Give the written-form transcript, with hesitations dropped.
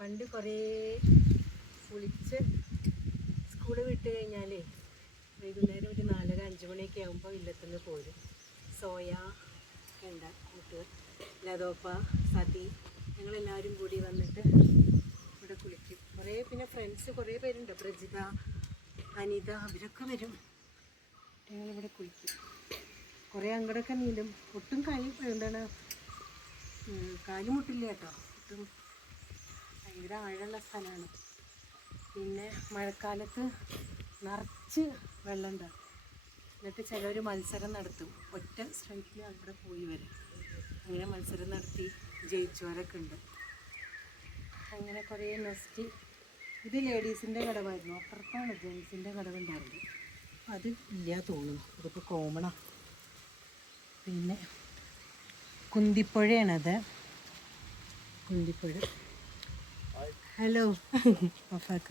പണ്ട് കുറേ കുളിച്ച് സ്കൂൾ വിട്ട് കഴിഞ്ഞാൽ വൈകുന്നേരം ഒരു 4:30-5 മണിയൊക്കെ ആകുമ്പോൾ ഇല്ലത്തുനിന്ന് പോരും. സോയ കണ്ട കൂട്ടുകാർ, ലതോപ്പ, സതി, ഞങ്ങളെല്ലാവരും കൂടി വന്നിട്ട് ഇവിടെ കുളിക്കും. പിന്നെ ഫ്രണ്ട്സ് കുറേ പേരുണ്ട്, പ്രജിത, അനിത, അവരൊക്കെ വരും. ഞങ്ങളിവിടെ കുളിക്കും. കുറേ അങ്ങോട്ടൊക്കെ നീന്തും. ഒട്ടും കാലുമുട്ടില്ല കേട്ടോ. ഒട്ടും ഭയങ്കര ആഴമുള്ള സ്ഥലമാണ്. പിന്നെ മഴക്കാലത്ത് നിറച്ച് വെള്ളം ഉണ്ടാകും. എന്നിട്ട് ചിലർ മത്സരം നടത്തും, ഒറ്റ സ്ട്രൈറ്റിൽ അവിടെ പോയി വരും. അങ്ങനെ മത്സരം നടത്തി ജയിച്ചവരൊക്കെ ഉണ്ട്. അങ്ങനെ കുറേ നൊസ്റ്റി. ഇത് ലേഡീസിൻ്റെ കടവായിരുന്നു, അപ്പുറത്താണ് ജെൻസിൻ്റെ കടവുണ്ടായിരുന്നത്. അത് ഇല്ല തോന്നുന്നു, ഇതിപ്പോൾ കോമണാണ്. പിന്നെ കുന്തിപ്പുഴയാണത്, കുന്തിപ്പുഴ. ഹലോ അപ്പാക്ക.